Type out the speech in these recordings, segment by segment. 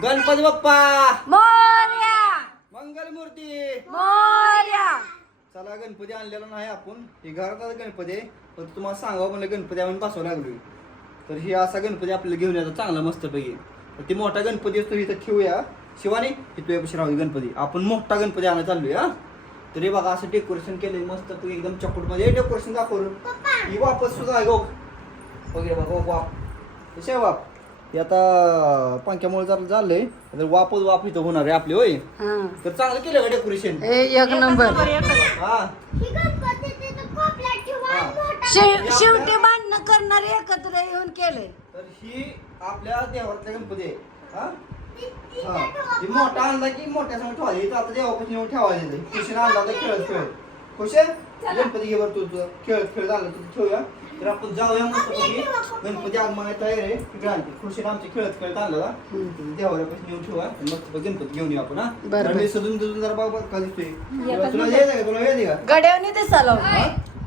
गणपती बाप्पा! मोर्या! मंगल मूर्ती मोर्या! चला गणपती आणलेला नाही आपण. हे घरात गणपती. आहे पण तुम्हाला सांगावं म्हणलं गणपती आपण बसवा लागलोय. तर ही असा गणपती आपल्याला घेऊन यायचा चांगला मस्त पैकी तर ती मोठा गणपती असतो इथं ठेवूया. शिवानी इथं राहू गणपती. आपण मोठा गणपती आणायला चाललोय हा. तर हे बघा असं डेकोरेशन केलंय मस्त पैकी एकदम चॉकलेटमध्ये डेकोरेशन दाखवलं. ही वापस सुद्धा आहे गो वगैरे बघा हो, वाप. कसे वाप. हे आता पंख्यामुळे जर झालंय तर वापच वाप इथं होणार आहे आपली होय? हा. तर चांगलं केलं का डेकोरेशन ए, एक नंबर. हा. शेव- शेवटी बांधणं करणारे एकत्र येऊन केलंय. तर ही आपल्या देवातल्या गणपती आहे. हा? हा. ही मोठा आणला की मोठ्या समोर ठेवायला. इथं आता देवापासून येऊन ठेवायला खुशीने आणला होता खेळत खेळत खुश गणपती घे बरं तू तुझं. खेळत खेळत आणलं तुझं ठेवूया. तर आपण जाऊया मस्तपैकी गणपती आगमन तयार आहे. तिकडे आणते आमच्या खेळत खेळत आणलं. देवापासून येऊन ठेवा. आणि मस्तपैकी गणपती घेऊन येऊ आपण हा? बरं. सजून जरा बाबा का दिसतोय. तुला तुला का? तुला येते का? गड्यावनी दिसायला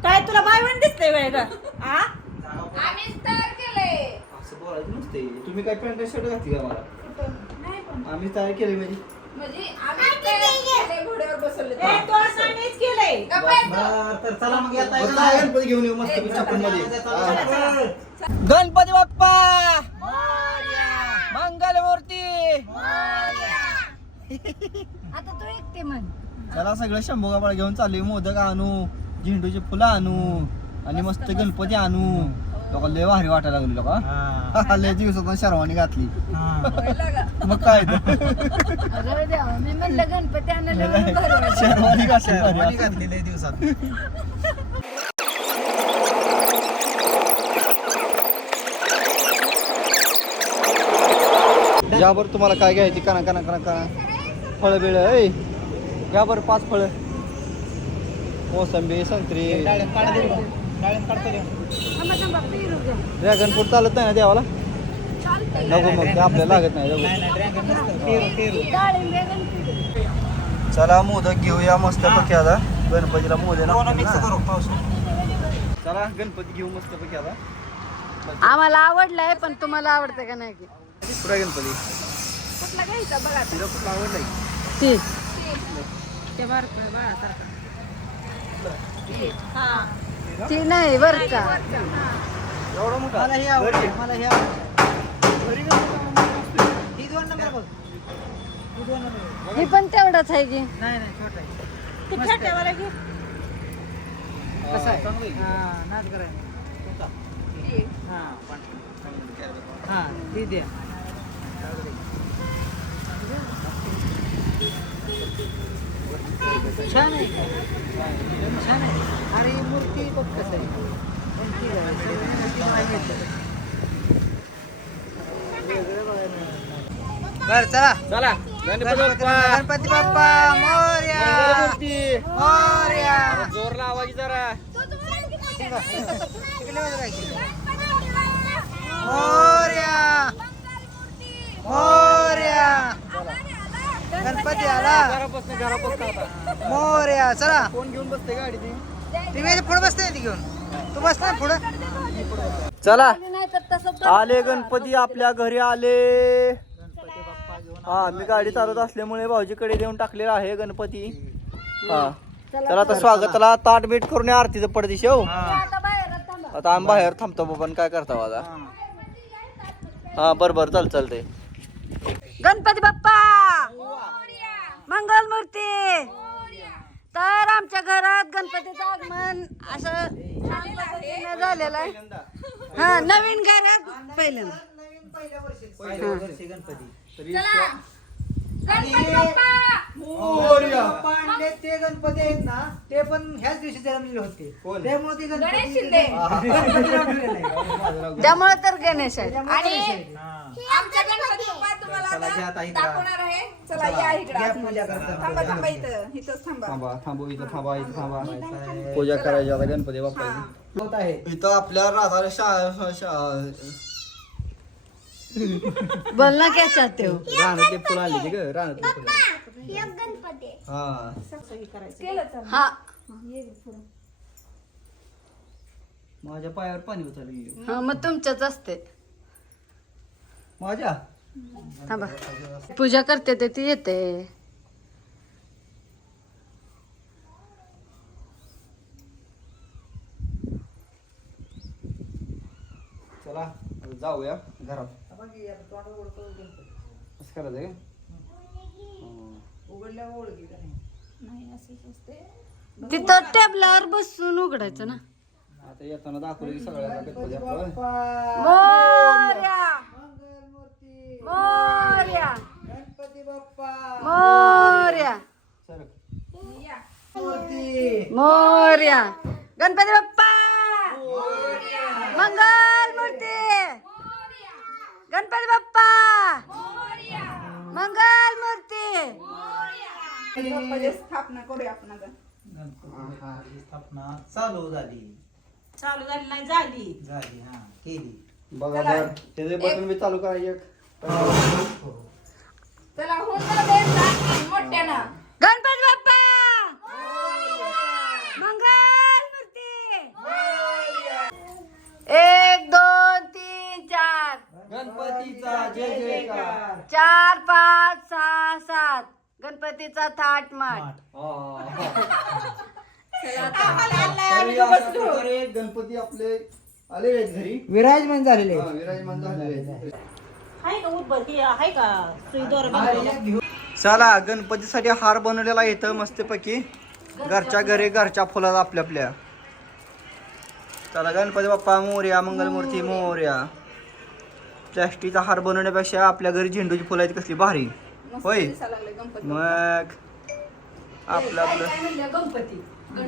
काय तुला बायवण दिसतंय वेळ का आ? आम्हीच तयार केलंय. असं बोलायचं नसते तुम्ही काय पॅन्ट शर्ट घातली का मला? आम्ही तयार केली म्हणजे. म्हणजे आम्ही तयार केलंय घोड्यावर बसवले ए, तो. असं मीच केलंय. तर चला मग येता बरं, चला, गणपती घेऊन येऊ मस्त चप्पलमध्ये. गणपती बाप्पा! मंगल मूर्ती आता तू एकटे म्हण. चला सगळं शंभू गाबाळ घेऊन चाललोय. मोदक आणू झेंडूची फुलं आणू आणि मस्त गणपती आणू. लोक लय भारी वाटायला लागले लोक. लय दिवसातून शर्वाणी घातली. मग काय तर. अरे देवा मी म्हणलं गणपती आणायला म्हणून बरं वाटलं. शर्वाणी घातली भारी पाणी वाटली. घातलेलं आहे दिवसात या बरं तुम्हाला काय घ्यायची काना काना काना काना फळं बिळ ऐ घ्या बरं पाच फळं मोसंबी संत्री डाळिंब काढता घ्या. ड्रॅगन फ्रूट चालत नाही ना देवाला. नको मग ते आपल्याला लागत नाही नको. चला मोदक घेऊया मस्त पैकी आता. गणपतीला मोदक चला गणपती घेऊ मस्त पैकी आता. आम्हाला आवडलाय पण तुम्हाला आवडतंय का नाही? की कुठे गणपती? कुठला घ्यायचा? बघा. तिला कुठला आवडलाय? ती. ते बारकं बाळासारखं. हा ती नाही बर का? एवढा मोठा? मला हे आवडतं मला हे आवडतं. ही दोन नंबर बघ ही दोन नंबर बघ. ही पण तेवढाच आहे की. नाही नाही छोटा आहे. तू छोट्यावाला घे. कसं आहे? चांगलं आहे. हा नाच करायला? हा. हा ती द्या छान आहे. छान आहे. अरे मूर्ती बघ कसं आहे. पण आहे, बरं चला. चला. गणपती बाप्पा. गणपती बाप्पा मोर्या. मोर्या. जोर लावायची जरा. मोर्या. मोर्या. गणपती आला. मोर्या. चला. कोण घेऊन बसते गाडी ती तुम्ही पुढे बसते ती घेऊन. तू बसता पुढे. चला. आले गणपती आपल्या घरी आले. हा मी गाडी चालवत असल्यामुळे भाऊजीकडे देऊन टाकलेला आहे गणपती. हा. चला आता स्वागताला ताट बीट करून या आरतीचं पडदिशी हो. आता बाहेरच थांबा आता आम्ही बाहेर थांबतो बाबा काय करता आता हा बरं बरं चाल चालतंय गणपती बाप्पा! मंगल मूर्ती तर आमच्या घरात गणपतीचं आगमन असं झालेलं आहे. हा नवीन घरात पहिल्यांदा. गणपती बाप्पा! बाप्पा आणले ते गणपती आहेत ना ते पण ह्याच दिवशी जन्मलेले होते. कोण? त्यामुळे ते गणेश गणपती शिंदे. गणपती राबलेले नाही. त्यामुळे तर गणेश आहे त्यामुळे आणि- गणेश आहेत. हा. आमच्या गणपती बाप्पा तुम्हाला चला, घ्या आता आता इकडं. दाखवणार आहे. चला या इकडं. घ्या आतमध्ये. पूजा करता. थांबा थांबा इथं इथंच थांबा. थांबा थांबू इथं थांबा इथं थांबा. पूजा करायची आता गणपती बाप्पाची. होत आहे. इथं आपल्या राधाला शा शा- ना क्या चाहते हो? रानातली फुलं आली की ग रानातली फुलं। हा केलं चल हा। माझ्या पायावर पाणी उचलली हा मग तुमच्याच असते. माझ्या? थांबा. पूजा करते ते ती येते. चला आता जाऊया घरात कसं करायचं आहे हं. उघडल्या ओळखी का नाही नाही असंच असते तिथं टेबलावर बसून उघडायचं ना आता येताना दाखवलं की सगळ्याला गणपती आपलं मोर्या मंगलमूर्ती मोर्या गणपती बाप्पा मोर्या सरक मूर्ती मोर्या गणपती बाप्पा मंगल मूर्ती गणपती बाप्पा! मंगल मूर्ती! गणपती स्थापना करूया आपण आता. गणपती स्थापना चालू झाली. चालू झाली नाही झाली. झाली हा केली. बघा बरं त्याचे बटन बी चालू करा एक. चला होऊन जाऊ दे मोठ्यानं गणपती बाप्पा मंगल मूर्ती एक दोन तीन चार गणपतीचा जय जयकार. चार पाच सहा सात. गणपतीचा थाट माट गणपती आपले आले घरी. विराजमान झालेले हा, विराजमान झालेले का उदबत्ती का? चला गणपतीसाठी हार बनवलेला इथं मस्तपैकी. घरच्या घरी घरच्या फुलाला आपल्या आपल्या. चला गणपती बाप्पा मोर्या मंगलमूर्ती मोर्या. प्लॅस्टिकचा हार बनवण्यापेक्षा आपल्या घरी झेंडूची फुलं आहेत कसली भारी. होय. मग आपलं आपलं. गणपती.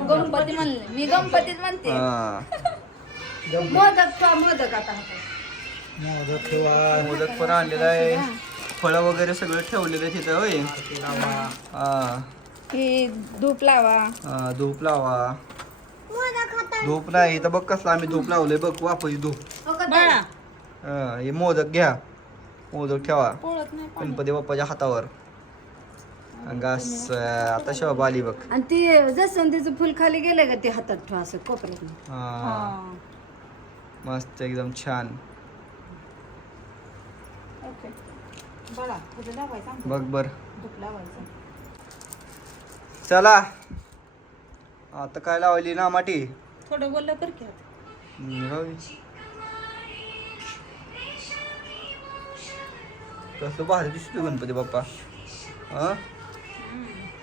गणपती म्हणले. मी गणपतीच म्हणते. हा. मोदक मोदक आता. मोदक ठेवा. मोदक पण आणलेलं आहे. फळं वगैरे सगळं ठेवलेलं आहे तिथं होय. हा. ही धूप लावा. हा, धूप लावा. धूप नाही. इथं बघ कसला आम्ही धूप लावलंय. बघ वापस धूप. बाळा. हा, हे मोदक घ्या. मोदक ठेवा. पोळत नाही गणपती बाप्पाच्या हातावर. आता शोभा आली बघ. आणि ती जसवंतीचं फुल खाली गेलं का ते हातात ठेवा असं कोपऱ्यात हा. मस्त एकदम छान. ओके. लावायचं बघ बर. धूप लावायचं? चला. आता काय लावली ना माटी? थोडं बोललं कर की आता. हम्म, राहू कसं भारी दिसतो गणपती बाप्पा. हा?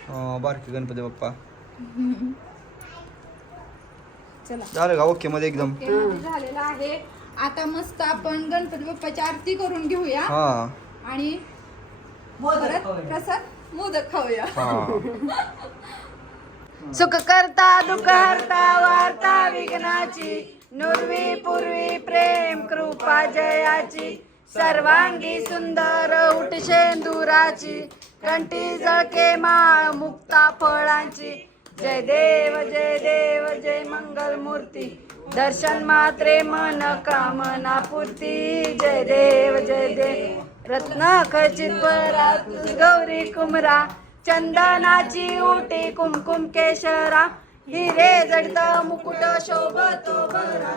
हा, बारकी गणपती बाप्पा. चला. झालं का? ओके मध्ये एकदम. झालेलं आहे. आता मस्त आपण गणपती बाप्पाची आरती करून घेऊया. हा. आणि परत प्रसाद मोदक खाऊया. हा. सुख करता दुःख हरता वार्ता विघ्नाची नुर्वी पूर्वी प्रेम कृपा जयाची. सर्वांगी सुंदर उठ शेंदुराची कंठी जळके माळ मुक्ता फळांची. जय देव जय देव जय मंगल मूर्ती दर्शन मात्रे मन कामना पूर्ती. जय देव जय देव. रत्न खचित परात गौरी कुमरा. चंदनाची उटी कुमकुम केशरा. हिरे जडत मुकुट शोभतो बरा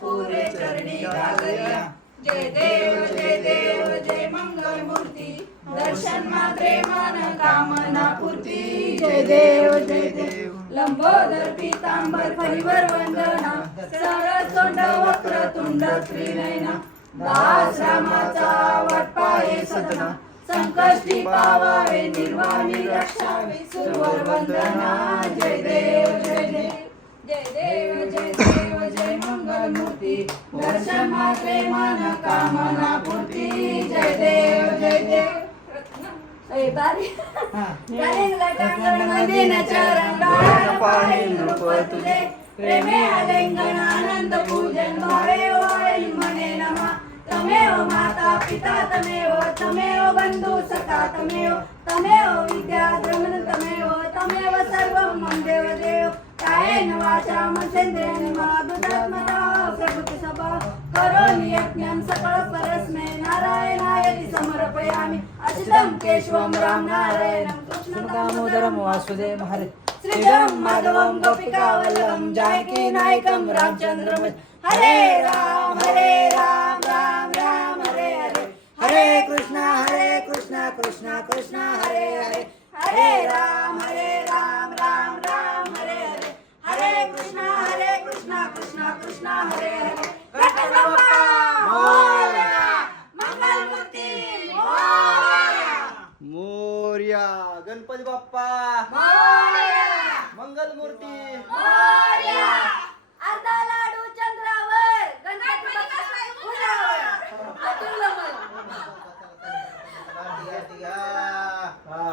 पुरे चरणी गागरिया जय देव जय देव जय मंगल मूर्ती दर्शन मात्रे मन कामना पूर्ती जय देव जय देव. लंबोदर पितांबर परिवर वंदना. सरळ तोंड वक्र तुंड त्रिनयना. दास रामाचा वाटपाये सदना संकष्टी पावावे निर्वाणी रक्षावे. सुरवर वंदना. जय देव जय देव. जय देव जय देव. मूर्ती. दर्शन मात्रे मन कामना पूर्ती. जय देव जय देव. तुझे. प्रेमे आलिंगन आनंद पूजन भावे वाळी म्हणे नमा. तमेव माता पिता तमेव तमेव बंधू सखा तमेव तमेव विद्या द्रमण तमेव तमेव सर्वं मम देव देव. कायेन वाचा प्रभृति सभा करोमि यज्ञं सकल परस्मै नारायणाय समर्पयामि। अचितं केशवं राम नारायणं कृष्णं दामोदरम वासुदेव हरे। श्रीधरं माधवं गोपिकावल्लभं जानकी नायकं रामचन्द्रं हरे। राम हरे राम राम राम हरे हरे। कृष्ण कृष्ण हरे हरे। हरे राम हरे राम राम राम हरे हरे। हरे कृष्णा हरे कृष्णा कृष्णा कृष्णा हरे हरे। मोरया. गणपती बाप्पा. मंगलमूर्ती. अर्धा लाडू चंद्रावर गणपती. हा.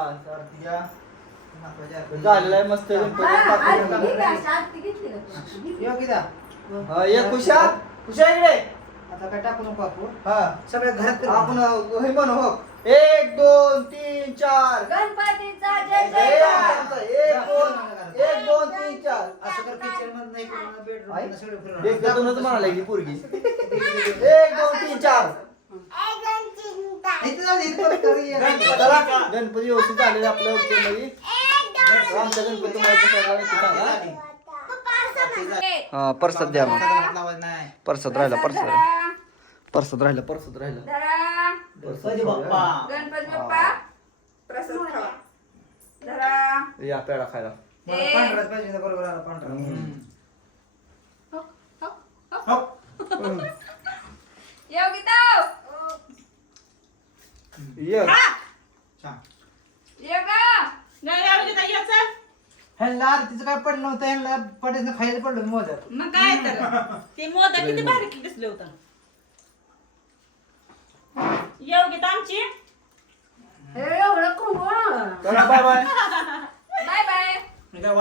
झालेलं मस्त गणपती बाप्पा. हा, ये खुशा इकडे आता काय टाकू नको आपण? हा. सगळ्या घरात. आपण हे म्हणू हो. एक दोन तीन चार. गणपतीचा जय एक दोन एक दोन तीन चार. असं कर किचनमध्ये नाही बेडरूम आई? मध्ये सगळं. एक दोनच म्हणाला की पोरगी. एक दोन तीन चार. इथं जाऊ दे, इथं परत करू ये. चला गणपती व्यवस्थित झालेले मध्ये आमचा गणपती माहिती सगळ्यांना इथे सांगा. हा परसात द्या मग. परसात राहिला परसात राहिला धरा परसात राहिला राहिला. गणपती बाप्पा. प्रसाद खावा. धरा या पेढा खायला. मला पांढराच पाहिजे बरोबर आला पांढरा. योगिता ये छान. योगा नाही लावली तर ये चल. ह्यांना आरतीचं काय पडलं नव्हतं ह्यांना पडायचं खायला पडलं मोदक. मग काय तर. ते मोदक किती बारीक दिसले होतं. योग्यता आमची एवढं खूप बाय बाय बाय बाय मी काय